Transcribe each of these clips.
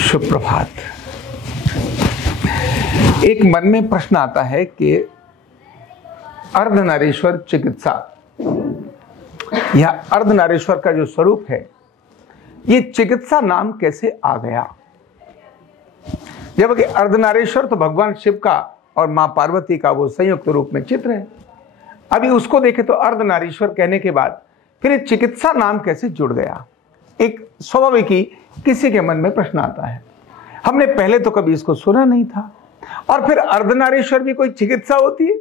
शुभ प्रभात। एक मन में प्रश्न आता है कि अर्धनारीश्वर चिकित्सा या अर्धनारीश्वर का जो स्वरूप है, ये चिकित्सा नाम कैसे आ गया? जबकि अर्धनारीश्वर तो भगवान शिव का और मां पार्वती का वो संयुक्त रूप में चित्र है। अभी उसको देखे तो अर्धनारीश्वर कहने के बाद फिर ये चिकित्सा नाम कैसे जुड़ गया? एक स्वाभाविक ही किसी के मन में प्रश्न आता है। हमने पहले तो कभी इसको सुना नहीं था, और फिर अर्धनारीश्वर भी कोई चिकित्सा होती है?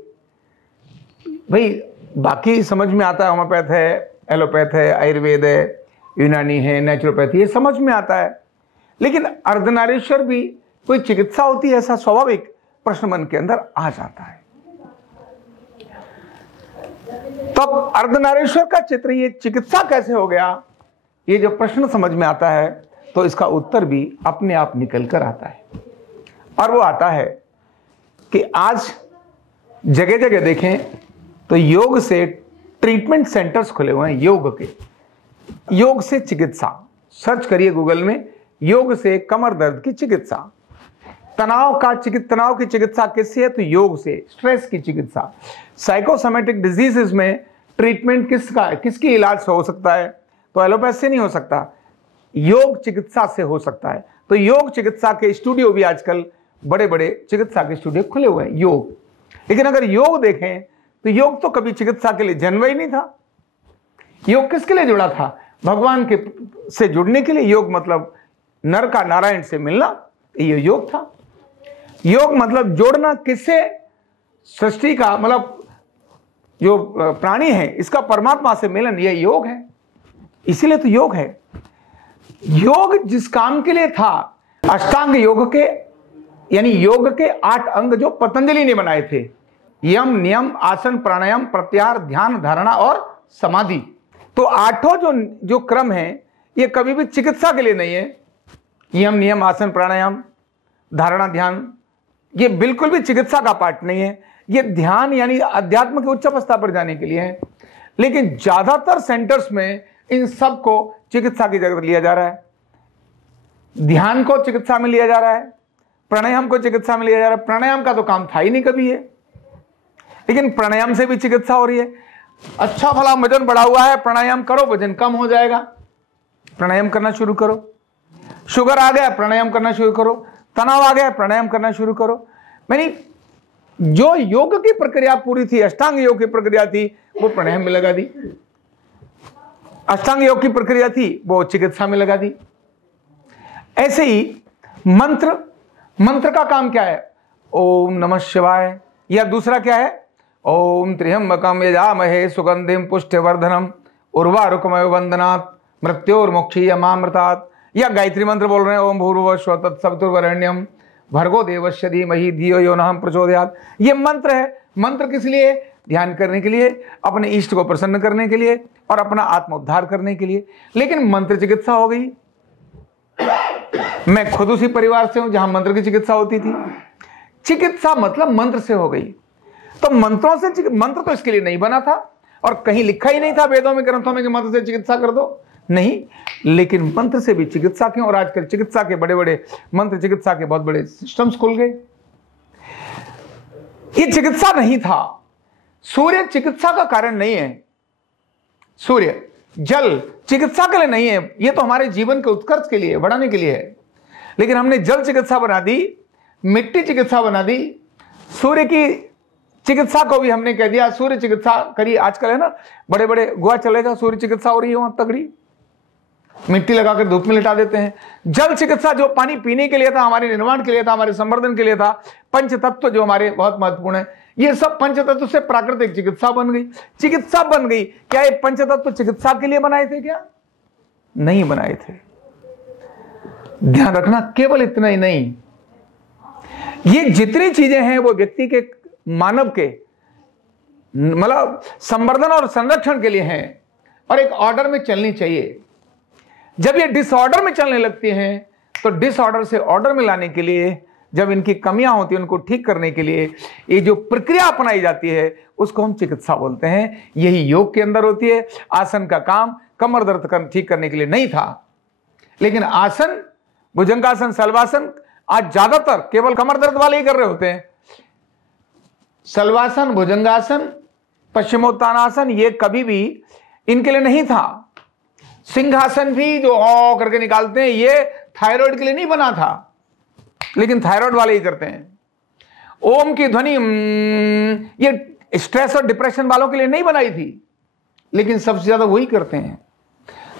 भाई बाकी समझ में आता है, होम्योपैथ है, एलोपैथ है, आयुर्वेद है, यूनानी है, नेचुरोपैथी, ये समझ में आता है, लेकिन अर्धनारीश्वर भी कोई चिकित्सा होती है? ऐसा स्वाभाविक प्रश्न मन के अंदर आ जाता है। तो अब अर्धनारीश्वर का चित्र ये चिकित्सा कैसे हो गया, ये जो प्रश्न समझ में आता है तो इसका उत्तर भी अपने आप निकल कर आता है। और वो आता है कि आज जगह जगह देखें तो योग से ट्रीटमेंट सेंटर्स खुले हुए हैं। योग के, योग से चिकित्सा, सर्च करिए गूगल में, योग से कमर दर्द की चिकित्सा, तनाव की चिकित्सा किससे है? तो योग से। स्ट्रेस की चिकित्सा, साइकोसोमेटिक डिजीजेस में ट्रीटमेंट किसका है, किसकी इलाज हो सकता है? तो एलोपैथ से नहीं हो सकता, योग चिकित्सा से हो सकता है। तो योग चिकित्सा के स्टूडियो भी आजकल बड़े बड़े चिकित्सा के स्टूडियो खुले हुए हैं, योग। लेकिन अगर योग देखें तो योग तो कभी चिकित्सा के लिए जन्म ही नहीं था। योग किसके लिए जुड़ा था? भगवान के से जुड़ने के लिए। योग मतलब नर का नारायण से मिलना, ये योग था। योग मतलब जोड़ना किससे? सृष्टि का, मतलब जो प्राणी है इसका परमात्मा से मिलन, यह योग है। इसीलिए तो योग है। योग जिस काम के लिए था, अष्टांग योग के, यानी योग के 8 अंग जो पतंजलि ने बनाए थे, यम, नियम, आसन, प्राणायाम, प्रत्याहार, ध्यान, धारणा और समाधि। तो 8 जो क्रम है ये कभी भी चिकित्सा के लिए नहीं है। यम, नियम, आसन, प्राणायाम, धारणा, ध्यान, ये बिल्कुल भी चिकित्सा का पार्ट नहीं है। ये ध्यान यानी अध्यात्म की उच्च अवस्था पर जाने के लिए है। लेकिन ज्यादातर सेंटर्स में इन सब को चिकित्सा की जगह लिया जा रहा है। ध्यान को चिकित्सा में लिया जा रहा है, प्राणायाम को चिकित्सा में लिया जा रहा है। प्राणायाम का तो काम था ही नहीं कभी ये, लेकिन प्राणायाम से भी चिकित्सा हो रही है। अच्छा भला वजन बढ़ा हुआ है, प्राणायाम करो, वजन कम हो जाएगा, प्राणायाम करना शुरू करो। शुगर आ गया, प्राणायाम करना शुरू करो। तनाव आ गया, प्राणायाम करना शुरू करो। यानी जो योग की प्रक्रिया पूरी थी, अष्टांग योग की प्रक्रिया थी, वो प्राणायाम में लगा दी। अष्टांग योग की प्रक्रिया थी, वो चिकित्सा में लगा दी। ऐसे ही मंत्र का काम क्या है? ओम नमः शिवाय। या दूसरा क्या है? ओम त्र्यंबकम यजामहे सुगंधिम पुष्टिवर्धनम उर्वारुकमय वंदनात् मृत्योर्मुक्षीयमामृतात्। या गायत्री मंत्र बोल रहे हैं, ओम भूर्भुवः स्वः तत्सवितुर्वरेण्यम भर्गो देवस्य धीमहि धियो यो नः प्रचोदयात्। ये मंत्र है। मंत्र किस लिए? ध्यान करने के लिए, अपने इष्ट को प्रसन्न करने के लिए और अपना आत्म उद्धार करने के लिए। लेकिन मंत्र चिकित्सा हो गई। मैं खुद उसी परिवार से हूं जहां मंत्र की चिकित्सा होती थी। चिकित्सा मतलब मंत्र से हो गई। तो मंत्रों से, मंत्र तो इसके लिए नहीं बना था और कहीं लिखा ही नहीं था वेदों में, ग्रंथों में कि मंत्र से चिकित्सा कर दो, नहीं। लेकिन मंत्र से भी चिकित्सा क्यों? और आजकल चिकित्सा के बड़े बड़े मंत्र चिकित्सा के बहुत बड़े सिस्टम्स खुल गए। ये चिकित्सा नहीं था। सूर्य चिकित्सा का कारण नहीं है। सूर्य, जल चिकित्सा के लिए नहीं है। ये तो हमारे जीवन के उत्कर्ष के लिए, बढ़ाने के लिए है। लेकिन हमने जल चिकित्सा बना दी, मिट्टी चिकित्सा बना दी, सूर्य की चिकित्सा को भी हमने कह दिया सूर्य चिकित्सा करिए। आजकल है ना, बड़े बड़े गोवा चलेगा, सूर्य चिकित्सा हो रही है वहां तगड़ी, मिट्टी लगाकर धूप में लिटा देते हैं। जल चिकित्सा जो पानी पीने के लिए था, हमारे निर्माण के लिए था, हमारे संवर्धन के लिए था, पंच तत्व जो हमारे बहुत महत्वपूर्ण है, ये सब पंच तत्व से प्राकृतिक चिकित्सा बन गई। चिकित्सा बन गई। क्या ये पंच तत्व चिकित्सा के लिए बनाए थे? क्या नहीं बनाए थे। ध्यान रखना, केवल इतना ही नहीं, ये जितनी चीजें हैं वो व्यक्ति के, मानव के मतलब संवर्धन और संरक्षण के लिए हैं और एक ऑर्डर में चलनी चाहिए। जब ये डिसऑर्डर में चलने लगती हैं तो डिसऑर्डर से ऑर्डर में लाने के लिए, जब इनकी कमियां होती हैं उनको ठीक करने के लिए ये जो प्रक्रिया अपनाई जाती है उसको हम चिकित्सा बोलते हैं। यही योग के अंदर होती है। आसन का काम कमर दर्द ठीक करने के लिए नहीं था, लेकिन आसन, भुजंगासन, शलवासन आज ज्यादातर केवल कमर दर्द वाले ही कर रहे होते हैं। शलवासन, भुजंगासन, पश्चिमोत्तानासन ये कभी भी इनके लिए नहीं था। सिंहासन भी जो ओ करके निकालते हैं ये थायराइड के लिए नहीं बना था, लेकिन थायराइड वाले ही करते हैं। ओम की ध्वनि ये स्ट्रेस और डिप्रेशन वालों के लिए नहीं बनाई थी, लेकिन सबसे ज्यादा वही करते हैं।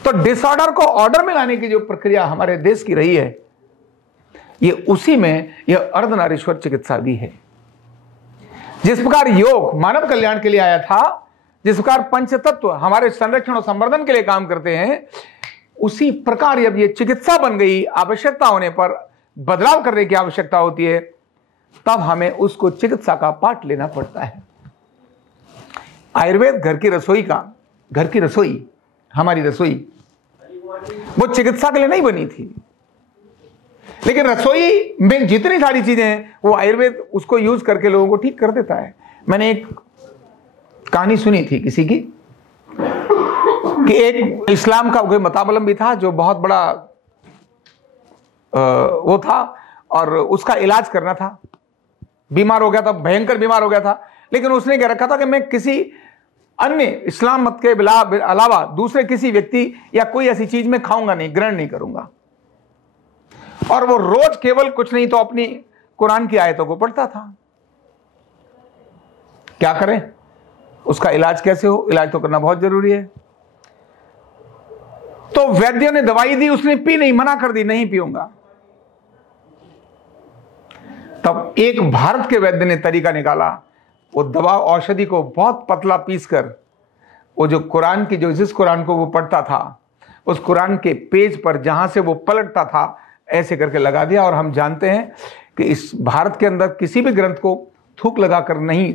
तो डिसऑर्डर को ऑर्डर में लाने की जो प्रक्रिया हमारे देश की रही है, ये उसी में यह अर्धनारीश्वर चिकित्सा भी है। जिस प्रकार योग मानव कल्याण के लिए आया था, जिस प्रकार पंचतत्व हमारे संरक्षण और संवर्धन के लिए काम करते हैं, उसी प्रकार जब ये चिकित्सा बन गई, आवश्यकता होने पर बदलाव करने की आवश्यकता होती है, तब हमें उसको चिकित्सा का पाठ लेना पड़ता है। आयुर्वेद घर की रसोई, हमारी रसोई, वो चिकित्सा के लिए नहीं बनी थी, लेकिन रसोई में जितनी सारी चीजें हैं वो आयुर्वेद उसको यूज करके लोगों को ठीक कर देता है। मैंने एक कहानी सुनी थी किसी की कि एक इस्लाम का कोई मताबलम्बी था जो बहुत बड़ा वो था और उसका इलाज करना था। बीमार हो गया था, भयंकर बीमार हो गया था, लेकिन उसने क्या रखा था कि मैं किसी अन्य इस्लाम मत के अलावा दूसरे किसी व्यक्ति या कोई ऐसी चीज में खाऊंगा नहीं, ग्रहण नहीं करूंगा। और वो रोज केवल कुछ नहीं तो अपनी कुरान की आयतों को पढ़ता था। क्या करें, उसका इलाज कैसे हो? इलाज तो करना बहुत जरूरी है। तो वैद्यों ने दवाई दी, उसने पी नहीं, मना कर दी, नहीं पीऊंगा। तब एक भारत के वैद्य ने तरीका निकाला, वो दवा औषधि को बहुत पतला पीसकर वो जो कुरान की, जो जिस कुरान को वो पढ़ता था, उस कुरान के पेज पर जहां से वो पलटता था ऐसे करके लगा दिया। और हम जानते हैं कि इस भारत के अंदर किसी भी ग्रंथ को थूक लगाकर नहीं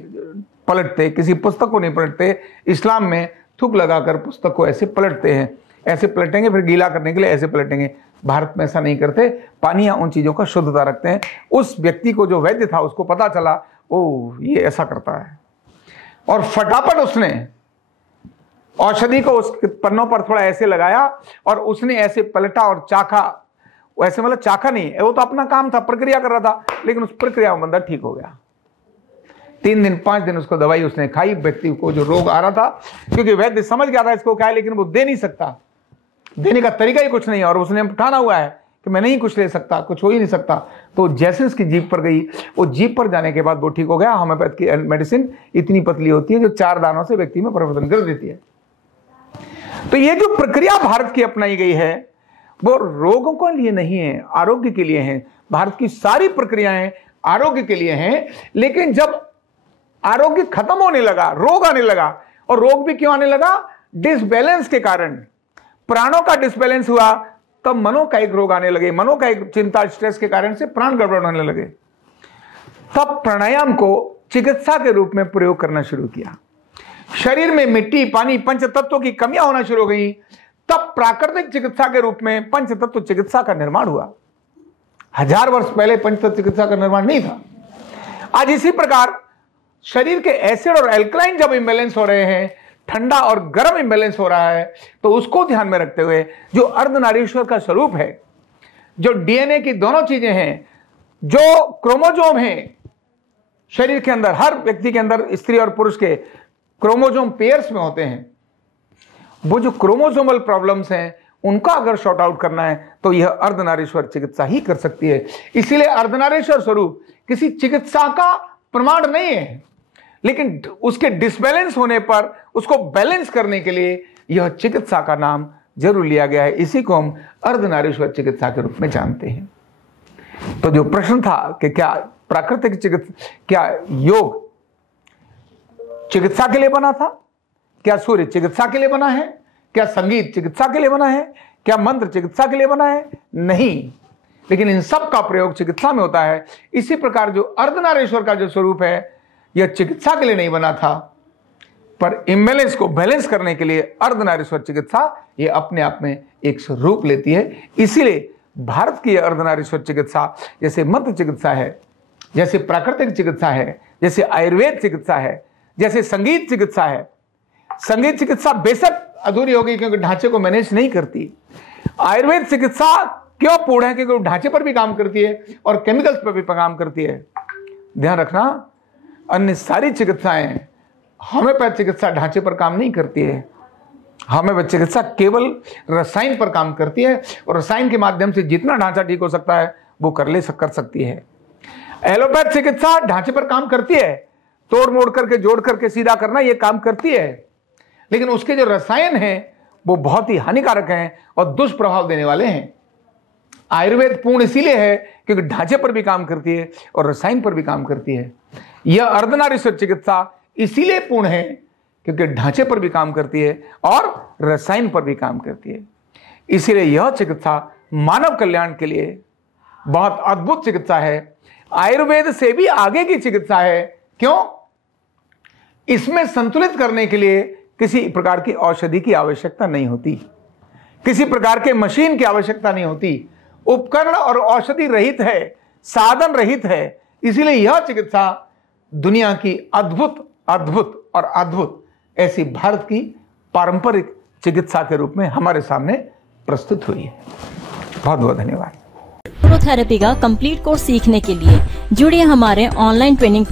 पलटते, किसी पुस्तक को नहीं पलटते। इस्लाम में थूक लगाकर पुस्तक को ऐसे पलटते हैं, ऐसे पलटेंगे, फिर गीला करने के लिए ऐसे पलटेंगे। भारत में ऐसा नहीं करते, पानी या उन चीजों का शुद्धता रखते हैं। उस व्यक्ति को, जो वैद्य था, उसको पता चला ओ ये ऐसा करता है, और फटाफट उसने औषधि को उस पन्नों पर थोड़ा ऐसे लगाया और उसने ऐसे पलटा और चाखा। वैसे मतलब चाखा नहीं, वो तो अपना काम था, प्रक्रिया कर रहा था, लेकिन उस प्रक्रिया में बंदा ठीक हो गया। 3 दिन 5 दिन उसको दवाई उसने खाई, व्यक्ति को जो रोग आ रहा था, क्योंकि वैद्य समझ गया था इसको क्या है, लेकिन वो दे नहीं सकता, देने का तरीका ही कुछ नहीं है, और उसने ठाना हुआ है कि मैं नहीं कुछ ले सकता, कुछ हो ही नहीं सकता। तो जैसे उसकी जीभ पर गई, वो जीभ पर जाने के बाद वो ठीक हो गया। होम्योपैथ की मेडिसिन इतनी पतली होती है जो 4 दानों से व्यक्ति में परिवर्तन कर देती है। तो ये जो प्रक्रिया भारत की अपनाई गई है, वो रोगों के लिए नहीं है, आरोग्य के लिए है। भारत की सारी प्रक्रियाएं आरोग्य के लिए हैं, लेकिन जब आरोग्य खत्म होने लगा, रोग आने लगा, और रोग भी क्यों आने लगा? डिसबैलेंस के कारण, प्राणों का डिसबैलेंस हुआ, तब मनोकायिक रोग आने लगे। मनोकायिक चिंता, स्ट्रेस के कारण से प्राण गड़बड़ होने लगे। तब प्राणायाम को चिकित्सा के रूप में प्रयोग करना शुरू किया। शरीर में मिट्टी, पानी, पंच तत्वों की कमियां होना शुरू हो गई। तब प्राकृतिक चिकित्सा के रूप में पंच तत्व चिकित्सा का निर्माण हुआ। 1000 वर्ष पहले पंच तत्व चिकित्सा का निर्माण नहीं था। आज इसी प्रकार शरीर के एसिड और एल्कलाइन जब इंबैलेंस हो रहे हैं, ठंडा और गर्म इंबैलेंस हो रहा है, तो उसको ध्यान में रखते हुए जो अर्धनारीश्वर का स्वरूप है, जो डीएनए की दोनों चीजें हैं, जो क्रोमोजोम हैं शरीर के अंदर, हर व्यक्ति के अंदर स्त्री और पुरुष के क्रोमोजोम पेयर्स में होते हैं, वो जो क्रोमोजोमल प्रॉब्लम्स हैं उनका अगर शॉर्ट आउट करना है तो यह अर्धनारीश्वर चिकित्सा ही कर सकती है। इसीलिए अर्धनारीश्वर स्वरूप किसी चिकित्सा का प्रमाण नहीं है, लेकिन उसके डिसबैलेंस होने पर उसको बैलेंस करने के लिए यह चिकित्सा का नाम जरूर लिया गया है। इसी को हम अर्धनारीश्वर चिकित्सा के रूप में जानते हैं। तो जो प्रश्न था कि क्या प्राकृतिक चिकित्सा, क्या योग चिकित्सा के लिए बना था? क्या सूर्य चिकित्सा के लिए बना है? क्या संगीत चिकित्सा के लिए बना है? क्या मंत्र चिकित्सा के लिए बना है? नहीं, लेकिन इन सब का प्रयोग चिकित्सा में होता है। इसी प्रकार जो अर्धनारीश्वर का जो स्वरूप है, यह चिकित्सा के लिए नहीं बना था, पर इम्बैलेंस को बैलेंस करने के लिए अर्धनारीश्वर चिकित्सा ये अपने आप में एक स्वरूप लेती है। इसीलिए भारत की अर्धनारीश्वर चिकित्सा, जैसे मंत्र चिकित्सा है, जैसे प्राकृतिक चिकित्सा है, जैसे आयुर्वेद चिकित्सा है, जैसे संगीत चिकित्सा है। संगीत चिकित्सा बेशक अधूरी होगी क्योंकि ढांचे को मैनेज नहीं करती, आयुर्वेद चिकित्सा क्यों पूर्ण है? क्योंकि वो ढांचे पर भी काम करती है और केमिकल्स पर भी काम करती है। ध्यान रखना, अन्य सारी चिकित्साएं, होम्योपैथ चिकित्सा ढांचे पर काम नहीं करती है। होम्योपैथ चिकित्सा केवल रसायन पर काम करती है और रसायन के माध्यम से जितना ढांचा ठीक हो सकता है वो कर सकती है। एलोपैथ चिकित्सा ढांचे पर काम करती है, तोड़ मोड़ करके जोड़ करके सीधा करना, ये काम करती है, लेकिन उसके जो रसायन हैं वो बहुत ही हानिकारक हैं और दुष्प्रभाव देने वाले हैं। आयुर्वेद पूर्ण इसीलिए है क्योंकि ढांचे पर भी काम करती है और रसायन पर भी काम करती है। यह अर्धनारीश्वर चिकित्सा इसीलिए पूर्ण है क्योंकि ढांचे पर भी काम करती है और रसायन पर भी काम करती है। इसीलिए यह चिकित्सा मानव कल्याण के लिए बहुत अद्भुत चिकित्सा है, आयुर्वेद से भी आगे की चिकित्सा है। क्यों? इसमें संतुलित करने के लिए किसी प्रकार की औषधि की आवश्यकता नहीं होती, किसी प्रकार के मशीन की आवश्यकता नहीं होती, उपकरण और औषधि रहित है, साधन रहित है। इसीलिए यह चिकित्सा दुनिया की अद्भुत अद्भुत और अद्भुत ऐसी भारत की पारंपरिक चिकित्सा के रूप में हमारे सामने प्रस्तुत हुई है। बहुत बहुत धन्यवाद। न्यूरोथेरेपी का कंप्लीट कोर्स सीखने के लिए जुड़िए हमारे ऑनलाइन ट्रेनिंग